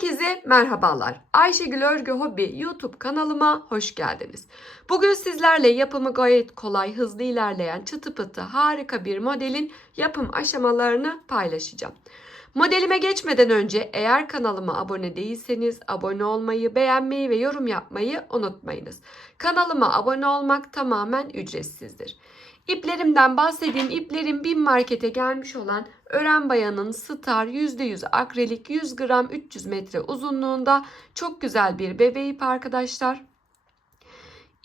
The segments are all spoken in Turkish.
Herkese merhabalar. Ayşegül Örgü Hobi YouTube kanalıma hoş geldiniz. Bugün sizlerle yapımı gayet kolay, hızlı ilerleyen çıtı pıtı harika bir modelin yapım aşamalarını paylaşacağım. Modelime geçmeden önce eğer kanalıma abone değilseniz abone olmayı, beğenmeyi ve yorum yapmayı unutmayınız. Kanalıma abone olmak tamamen ücretsizdir. İplerimden bahsedeyim. İplerim bin markete gelmiş olan Ören Bayan'ın Star %100 akrilik 100 gram 300 metre uzunluğunda çok güzel bir bebe ip arkadaşlar.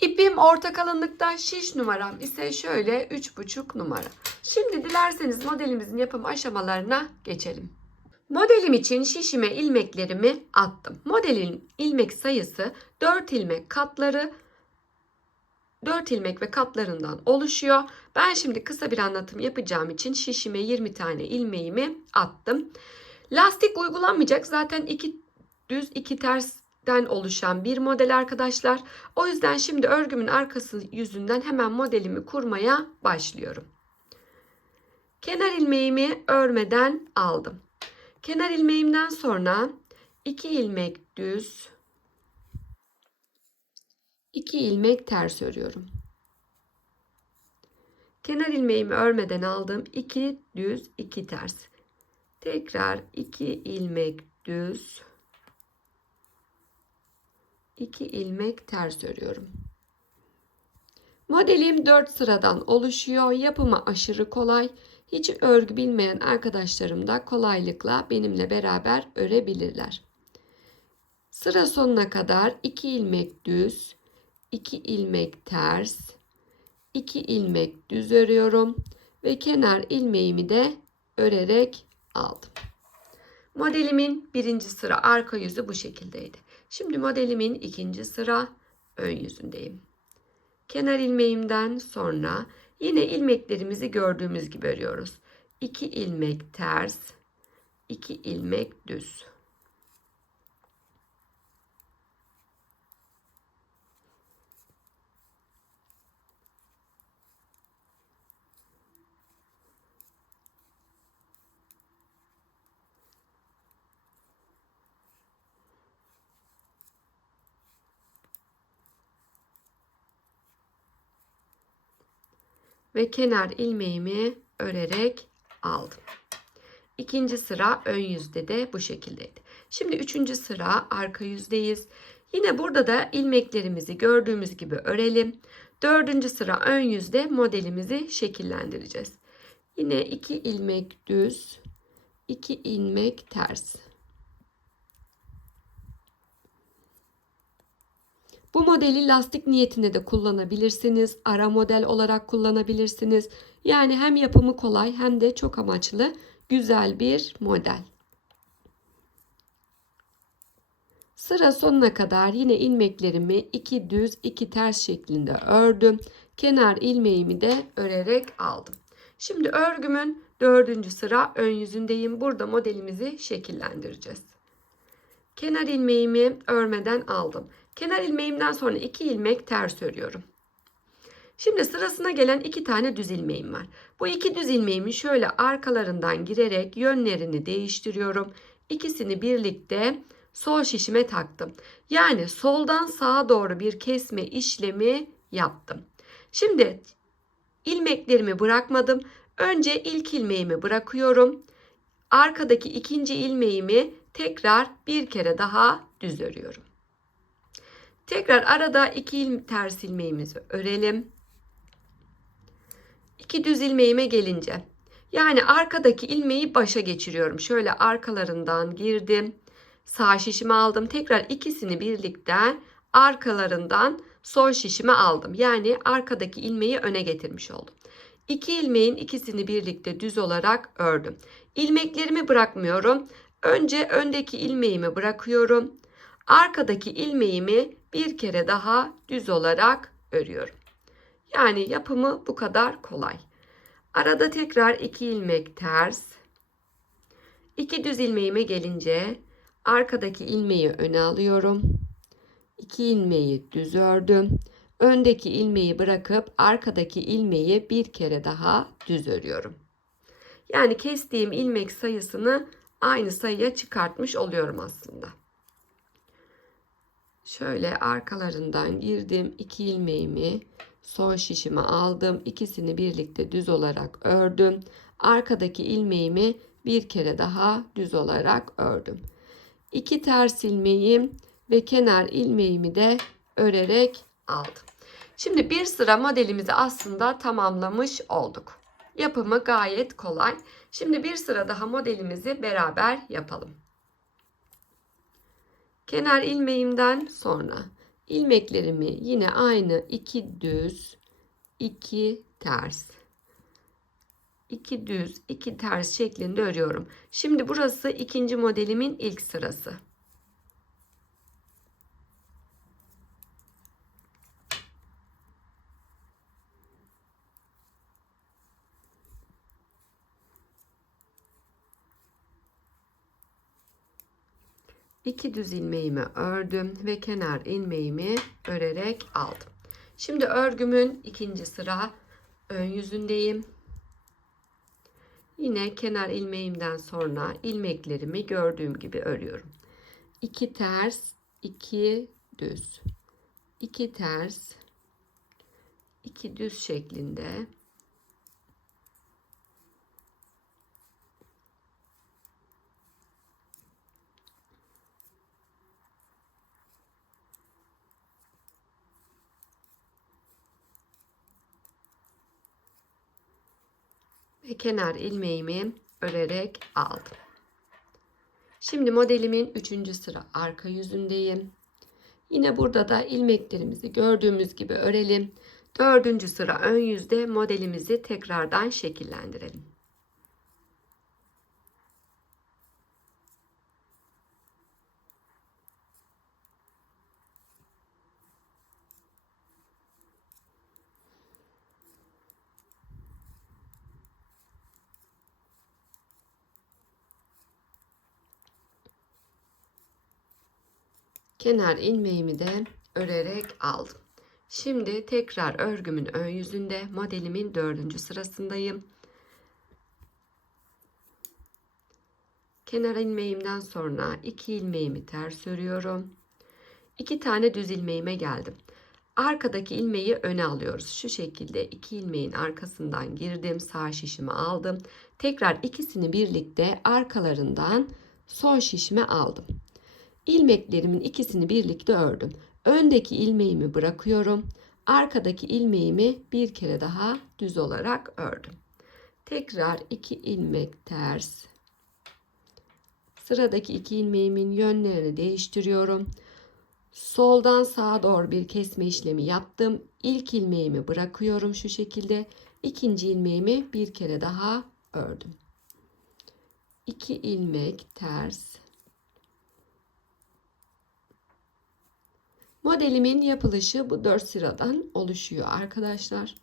İpim orta kalınlıkta şiş numaram ise şöyle 3,5 numara. Şimdi dilerseniz modelimizin yapım aşamalarına geçelim. Modelim için şişime ilmeklerimi attım. Modelin ilmek sayısı 4 ilmek katları 4 ilmek ve katlarından oluşuyor. Ben şimdi kısa bir anlatım yapacağım için şişime 20 tane ilmeğimi attım. Lastik uygulanmayacak. Zaten iki düz iki tersten oluşan bir model arkadaşlar. O yüzden şimdi örgümün arkası yüzünden hemen modelimi kurmaya başlıyorum. Kenar ilmeğimi örmeden aldım. Kenar ilmeğimden sonra 2 ilmek düz 2 ilmek ters örüyorum. Kenar ilmeğimi örmeden aldım. 2 düz, 2 ters. Tekrar 2 ilmek düz. 2 ilmek ters örüyorum. Modelim 4 sıradan oluşuyor. Yapımı aşırı kolay. Hiç örgü bilmeyen arkadaşlarım da kolaylıkla benimle beraber örebilirler. Sıra sonuna kadar 2 ilmek düz, 2 ilmek ters, 2 ilmek düz örüyorum ve kenar ilmeğimi de örerek aldım. Modelimin birinci sıra arka yüzü bu şekildeydi. Şimdi modelimin ikinci sıra ön yüzündeyim. Kenar ilmeğimden sonra yine ilmeklerimizi gördüğümüz gibi örüyoruz. 2 ilmek ters, 2 ilmek düz. Ve kenar ilmeğimi örerek aldım. İkinci sıra ön yüzde de bu şekildeydi. Şimdi üçüncü sıra arka yüzdeyiz. Yine burada da ilmeklerimizi gördüğümüz gibi örelim. Dördüncü sıra ön yüzde modelimizi şekillendireceğiz. Yine iki ilmek düz, iki ilmek ters. Bu modeli lastik niyetinde de kullanabilirsiniz. Ara model olarak kullanabilirsiniz. Yani hem yapımı kolay hem de çok amaçlı güzel bir model. Sıra sonuna kadar yine ilmeklerimi iki düz iki ters şeklinde ördüm. Kenar ilmeğimi de örerek aldım. Şimdi örgümün dördüncü sıra ön yüzündeyim. Burada modelimizi şekillendireceğiz. Kenar ilmeğimi örmeden aldım. Kenar ilmeğimden sonra 2 ilmek ters örüyorum. Şimdi sırasına gelen 2 tane düz ilmeğim var. Bu iki düz ilmeğimi şöyle arkalarından girerek yönlerini değiştiriyorum. İkisini birlikte sol şişime taktım. Yani soldan sağa doğru bir kesme işlemi yaptım. Şimdi ilmeklerimi bırakmadım. Önce ilk ilmeğimi bırakıyorum. Arkadaki ikinci ilmeğimi tekrar bir kere daha düz örüyorum. Tekrar arada iki ters ilmeğimizi örelim. İki düz ilmeğime gelince yani arkadaki ilmeği başa geçiriyorum. Şöyle arkalarından girdim. Sağ şişimi aldım. Tekrar ikisini birlikte arkalarından sol şişime aldım. Yani arkadaki ilmeği öne getirmiş oldum. İki ilmeğin ikisini birlikte düz olarak ördüm. İlmeklerimi bırakmıyorum. Önce öndeki ilmeğimi bırakıyorum. Arkadaki ilmeğimi bir kere daha düz olarak örüyorum. Yani yapımı bu kadar kolay. Arada tekrar iki ilmek ters. İki düz ilmeğime gelince arkadaki ilmeği öne alıyorum. İki ilmeği düz ördüm. Öndeki ilmeği bırakıp arkadaki ilmeği bir kere daha düz örüyorum. Yani kestiğim ilmek sayısını aynı sayıya çıkartmış oluyorum aslında. Şöyle arkalarından girdim. iki ilmeğimi son şişime aldım. İkisini birlikte düz olarak ördüm. Arkadaki ilmeğimi bir kere daha düz olarak ördüm. İki ters ilmeğim ve kenar ilmeğimi de örerek aldım. Şimdi bir sıra modelimizi aslında tamamlamış olduk. Yapımı gayet kolay. Şimdi bir sıra daha modelimizi beraber yapalım. Kenar ilmeğimden sonra ilmeklerimi yine aynı iki düz, iki ters, iki düz, iki ters şeklinde örüyorum. Şimdi burası ikinci modelimin ilk sırası. İki düz ilmeğimi ördüm ve kenar ilmeğimi örerek aldım. Şimdi örgümün ikinci sıra ön yüzündeyim. Yine kenar ilmeğimden sonra ilmeklerimi gördüğüm gibi örüyorum. 2 ters, 2 düz. 2 ters, 2 düz şeklinde ve kenar ilmeğimi örerek aldım. Şimdi modelimin 3. sıra arka yüzündeyim. Yine burada da ilmeklerimizi gördüğümüz gibi örelim. 4. sıra ön yüzde modelimizi tekrardan şekillendirelim. Kenar ilmeğimi de örerek aldım. Şimdi tekrar örgümün ön yüzünde modelimin dördüncü sırasındayım. Kenar ilmeğimden sonra iki ilmeğimi ters örüyorum. İki tane düz ilmeğime geldim. Arkadaki ilmeği öne alıyoruz. Şu şekilde iki ilmeğin arkasından girdim. Sağ şişimi aldım. Tekrar ikisini birlikte arkalarından son şişime aldım. İlmeklerimin ikisini birlikte ördüm. Öndeki ilmeğimi bırakıyorum. Arkadaki ilmeğimi bir kere daha düz olarak ördüm. Tekrar iki ilmek ters. Sıradaki iki ilmeğimin yönlerini değiştiriyorum. Soldan sağa doğru bir kesme işlemi yaptım. İlk ilmeğimi bırakıyorum şu şekilde. İkinci ilmeğimi bir kere daha ördüm. 2 ilmek ters Modelimin yapılışı bu dört sıradan oluşuyor arkadaşlar.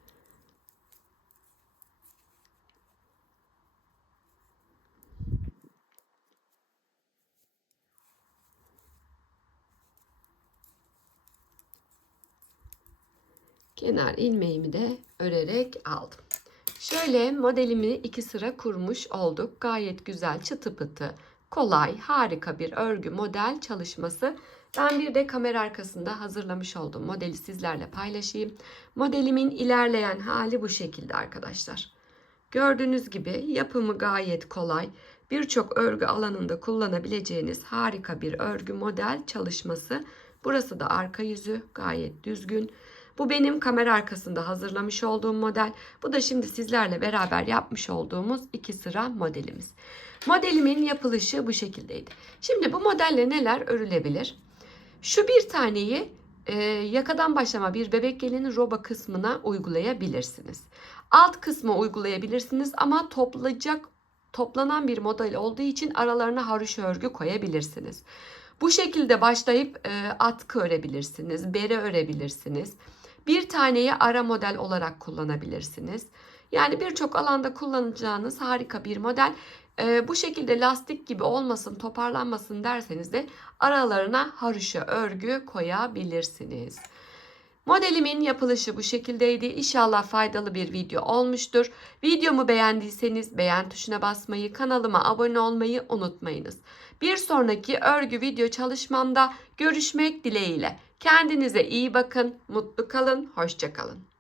Kenar ilmeğimi de örerek aldım. Şöyle modelimi iki sıra kurmuş olduk. Gayet güzel çıtı pıtı, kolay, harika bir örgü model çalışması ben bir de kamera arkasında hazırlamış olduğum modeli sizlerle paylaşayım. Modelimin ilerleyen hali bu şekilde arkadaşlar. Gördüğünüz gibi yapımı gayet kolay. Birçok örgü alanında kullanabileceğiniz harika bir örgü model çalışması. Burası da arka yüzü gayet düzgün. Bu benim kamera arkasında hazırlamış olduğum model. Bu da şimdi sizlerle beraber yapmış olduğumuz iki sıra modelimiz. Modelimin yapılışı bu şekildeydi. Şimdi bu modelle neler örülebilir? Şu bir taneyi e, yakadan başlama bir bebek gelini roba kısmına uygulayabilirsiniz. Alt kısmı uygulayabilirsiniz ama toplayacak toplanan bir model olduğu için aralarına haroşa örgü koyabilirsiniz. Bu şekilde başlayıp e, atkı örebilirsiniz, bere örebilirsiniz. Bir taneyi ara model olarak kullanabilirsiniz. Yani birçok alanda kullanacağınız harika bir model. E, bu şekilde lastik gibi olmasın, toparlanmasın derseniz de aralarına haroşa örgü koyabilirsiniz. Modelimin yapılışı bu şekildeydi. İnşallah faydalı bir video olmuştur. Videomu beğendiyseniz beğen tuşuna basmayı, kanalıma abone olmayı unutmayınız. Bir sonraki örgü video çalışmamda görüşmek dileğiyle. Kendinize iyi bakın, mutlu kalın, hoşça kalın.